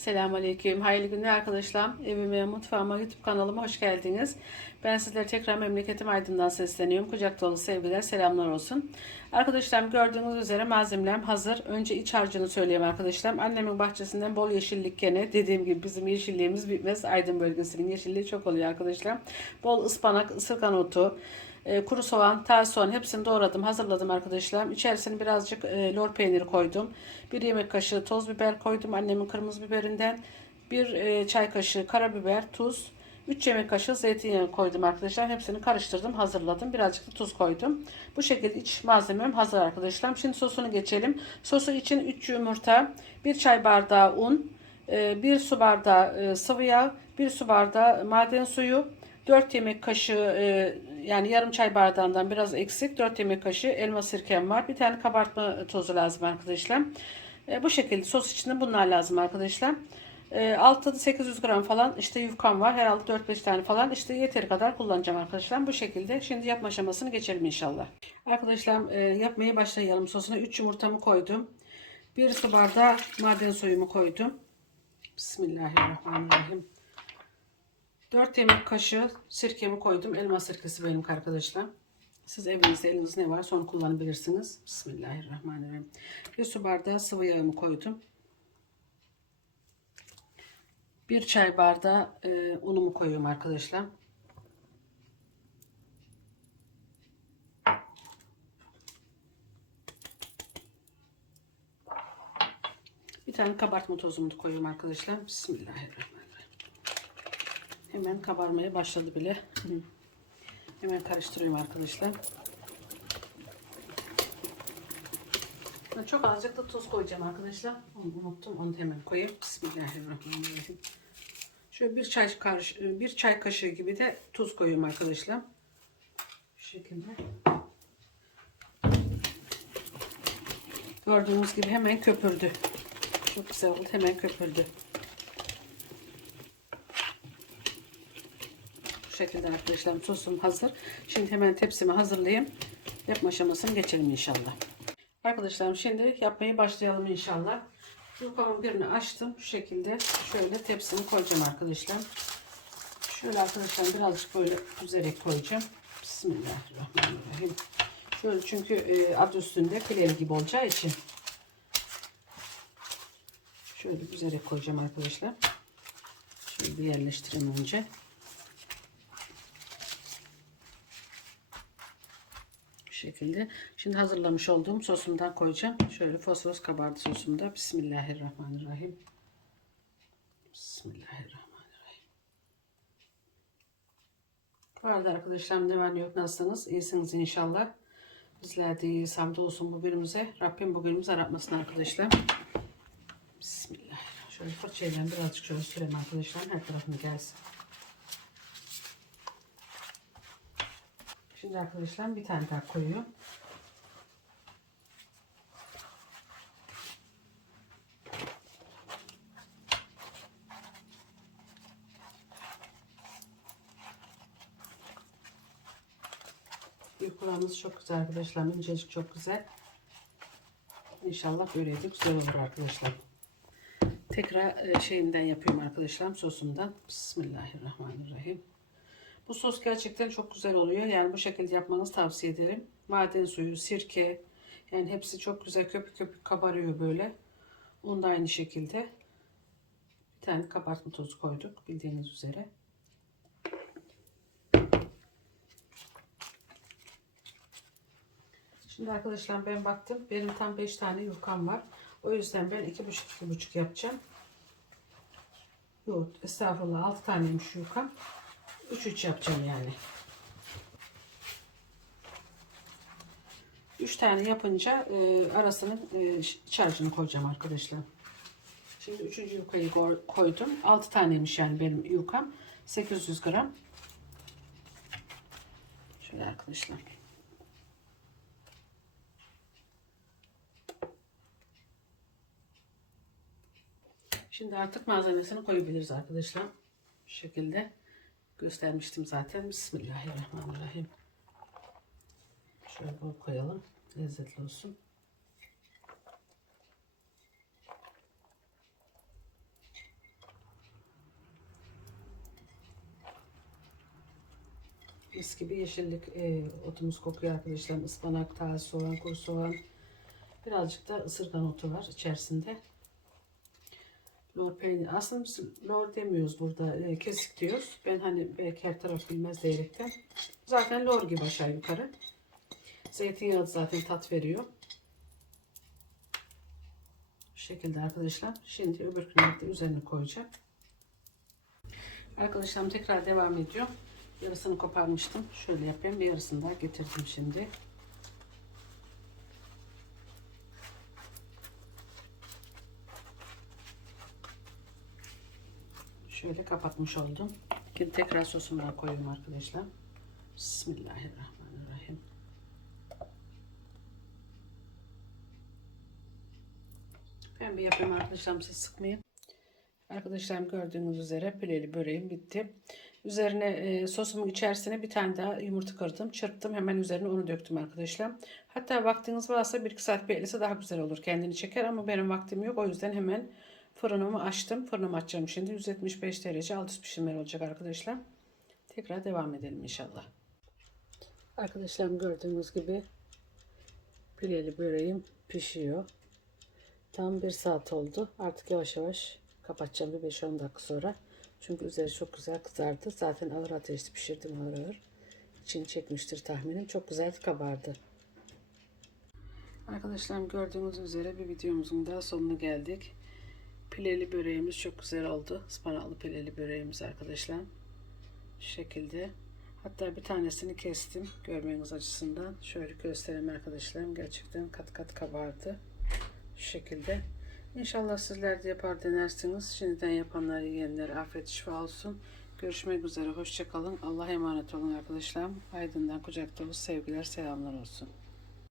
Selamünaleyküm. Hayırlı günler arkadaşlar. Evime, mutfağıma, YouTube kanalıma hoş geldiniz. Ben sizlere tekrar memleketim Aydın'dan sesleniyorum. Kucak dolu sevgiler, selamlar olsun. Arkadaşlar gördüğünüz üzere malzemem hazır. Önce iç harcını söyleyeyim arkadaşlar. Annemin bahçesinden bol yeşillik gene. Dediğim gibi bizim yeşilliğimiz bitmez. Aydın bölgesinin yeşilliği çok oluyor arkadaşlar. Bol ıspanak, ısırgan otu, e, kuru soğan, taze soğan hepsini doğradım, hazırladım arkadaşlar. İçerisine birazcık e, lor peyniri koydum. Bir yemek kaşığı toz biber koydum annemin kırmızı biberinden. Bir e, çay kaşığı karabiber, tuz. 3 yemek kaşığı zeytinyağı koydum arkadaşlar. Hepsini karıştırdım, hazırladım. Birazcık da tuz koydum. Bu şekilde iç malzemem hazır arkadaşlar. Şimdi sosunu geçelim. Sosu için 3 yumurta, 1 çay bardağı un, 1 su bardağı e, sıvı yağ, 1 su bardağı maden suyu, 4 yemek kaşığı e, yani yarım çay bardağından biraz eksik 4 yemek kaşığı elma sirkem var. Bir tane kabartma tozu lazım arkadaşlar. E, bu şekilde sos içinde bunlar lazım arkadaşlar. E, altta da 800 gram falan işte yufkam var. Herhalde 4-5 tane falan işte yeteri kadar kullanacağım arkadaşlar. Bu şekilde şimdi yapma aşamasını geçelim inşallah. Arkadaşlar e, yapmaya başlayalım. Sosuna 3 yumurtamı koydum. 1 su bardağı maden suyumu koydum. Bismillahirrahmanirrahim. 4 yemek kaşığı sirkemi koydum. Elma sirkesi benim arkadaşlar. Siz evinizde eliniz ne var onu kullanabilirsiniz. Bismillahirrahmanirrahim. Bir su bardağı sıvı yağımı koydum. Bir çay bardağı e, unumu koyuyorum arkadaşlar. Bir tane kabartma tozumu koyuyorum arkadaşlar. Bismillahirrahmanirrahim. Hemen kabarmaya başladı bile. Hemen karıştırıyorum arkadaşlar. Çok azıcık da tuz koyacağım arkadaşlar. Onu unuttum. Onu hemen koyayım. Bismillahirrahmanirrahim. Şöyle bir çay karış bir çay kaşığı gibi de tuz koyuyorum arkadaşlar. Bu şekilde. Gördüğünüz gibi hemen köpürdü. Çok güzel oldu. Hemen köpürdü. Şekilde arkadaşlar sosum hazır. Şimdi hemen tepsimi hazırlayayım. Yapma aşamasını geçelim inşallah. Arkadaşlarım şimdi yapmaya başlayalım inşallah. Yufkamın birini açtım. Şu şekilde şöyle tepsimi koyacağım arkadaşlar. Şöyle arkadaşlar birazcık böyle üzerek koyacağım. Bismillahirrahmanirrahim. Şöyle çünkü e, adı üstünde pileli gibi olacağı için. Şöyle üzerek koyacağım arkadaşlar. Bir yerleştireyim önce. Şekilde. Şimdi hazırlamış olduğum sosumdan koyacağım. Şöyle fosfos kabardı sosumda. Bismillahirrahmanirrahim. Bismillahirrahmanirrahim. Bu arada arkadaşlar ne var ne yok nasılsınız? İyisiniz inşallah. Bizler de iyiyiz. Hamdolsun bu birimize. Rabbim bugünümüzü aratmasın arkadaşlar. Bismillah. Şöyle fırçayla birazcık şöyle süreyim arkadaşlar. Her tarafına gelsin. Şimdi arkadaşlar bir tane daha koyuyorum. Yufkalarımız çok güzel arkadaşlar. İncecik çok güzel. İnşallah böyle de güzel olur arkadaşlar. Tekrar e, şeyinden yapıyorum arkadaşlar. Sosumdan. Bismillahirrahmanirrahim. Bu sos gerçekten çok güzel oluyor. Yani bu şekilde yapmanızı tavsiye ederim. Maden suyu, sirke yani hepsi çok güzel köpük köpük kabarıyor böyle. Onu da aynı şekilde bir tane kabartma tozu koyduk bildiğiniz üzere. Şimdi arkadaşlar ben baktım. Benim tam 5 tane yufkam var. O yüzden ben 2,5-2,5 yapacağım. Yok estağfurullah 6 taneymiş yufkam. 3-3 yapacağım yani. 3 tane yapınca e, arasının e, iç harcını koyacağım arkadaşlar. Şimdi 3. yufkayı koydum. 6 taneymiş yani benim yufkam. 800 gram. Şöyle arkadaşlar. Şimdi artık malzemesini koyabiliriz arkadaşlar. Bu şekilde Göstermiştim zaten. Bismillahirrahmanirrahim. Şöyle bunu koyalım. Lezzetli olsun. Mis gibi yeşillik e, otumuz kokuyor arkadaşlar. Ispanak, taze soğan, kuru soğan. Birazcık da ısırgan otu var içerisinde. Lor peynir. Aslında biz lor demiyoruz burada. e, kesik diyoruz. Ben hani belki her taraf bilmez diyerekten. Zaten lor gibi aşağı yukarı. Zeytinyağı zaten tat veriyor. Bu şekilde arkadaşlar. Şimdi öbür de üzerine koyacağım. Arkadaşlarım tekrar devam ediyor. Yarısını koparmıştım. Şöyle yapayım. Bir yarısını daha getirdim şimdi. Şöyle kapatmış oldum. Şimdi tekrar sosuma koyuyorum arkadaşlar. Bismillahirrahmanirrahim. Ben bir yapayım arkadaşlarım siz sıkmayın. Arkadaşlarım gördüğünüz üzere püleli böreğim bitti. Üzerine e, sosumun içerisine bir tane daha yumurta kırdım. Çırptım. Hemen üzerine onu döktüm arkadaşlar. Hatta vaktiniz varsa 1-2 saat beklese daha güzel olur. Kendini çeker ama benim vaktim yok. O yüzden hemen fırınımı açtım. Fırınımı açacağım şimdi. 175 derece alt üst pişirmeli olacak arkadaşlar. Tekrar devam edelim inşallah. Arkadaşlarım gördüğünüz gibi püleli böreğim pişiyor. Tam bir saat oldu. Artık yavaş yavaş kapatacağım bir 5-10 dakika sonra. Çünkü üzeri çok güzel kızardı. Zaten ağır ateşte pişirdim ağır ağır. İçini çekmiştir tahminim. Çok güzel kabardı. Arkadaşlarım gördüğünüz üzere bir videomuzun daha sonuna geldik. Pileli böreğimiz çok güzel oldu. Ispanaklı pileli böreğimiz arkadaşlar. Şu şekilde. Hatta bir tanesini kestim görmeniz açısından. Şöyle göstereyim arkadaşlarım. Gerçekten kat kat kabardı. Şu şekilde. İnşallah sizler de yapar denersiniz. Şimdiden yapanlar yiyenler afiyet şifa olsun. Görüşmek üzere. Hoşçakalın. Allah'a emanet olun arkadaşlar. Aydın'dan kucak dolu sevgiler, selamlar olsun.